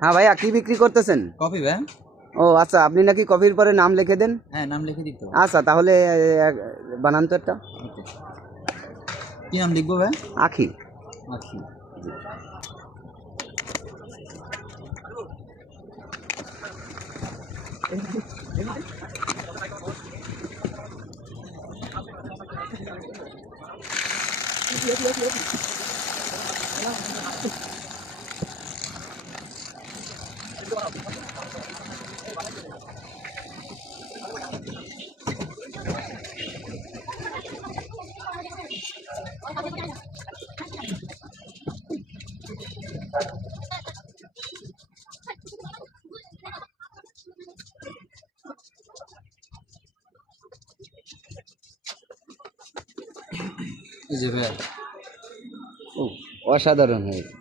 হ্যাঁ ভাইয়া, কি বিক্রি করতেছেন? কফি ভাই। ও আচ্ছা, আপনি নাকি কফির পরে নাম লিখে দেন? হ্যাঁ, নাম লিখে দিতে হবে। আচ্ছা তাহলে বানান তো একটা। ওকে, কি নাম লিখবো ভাই? আখি। আচ্ছা, এই যে ভাই। ও, অসাধারণ হয়েছে।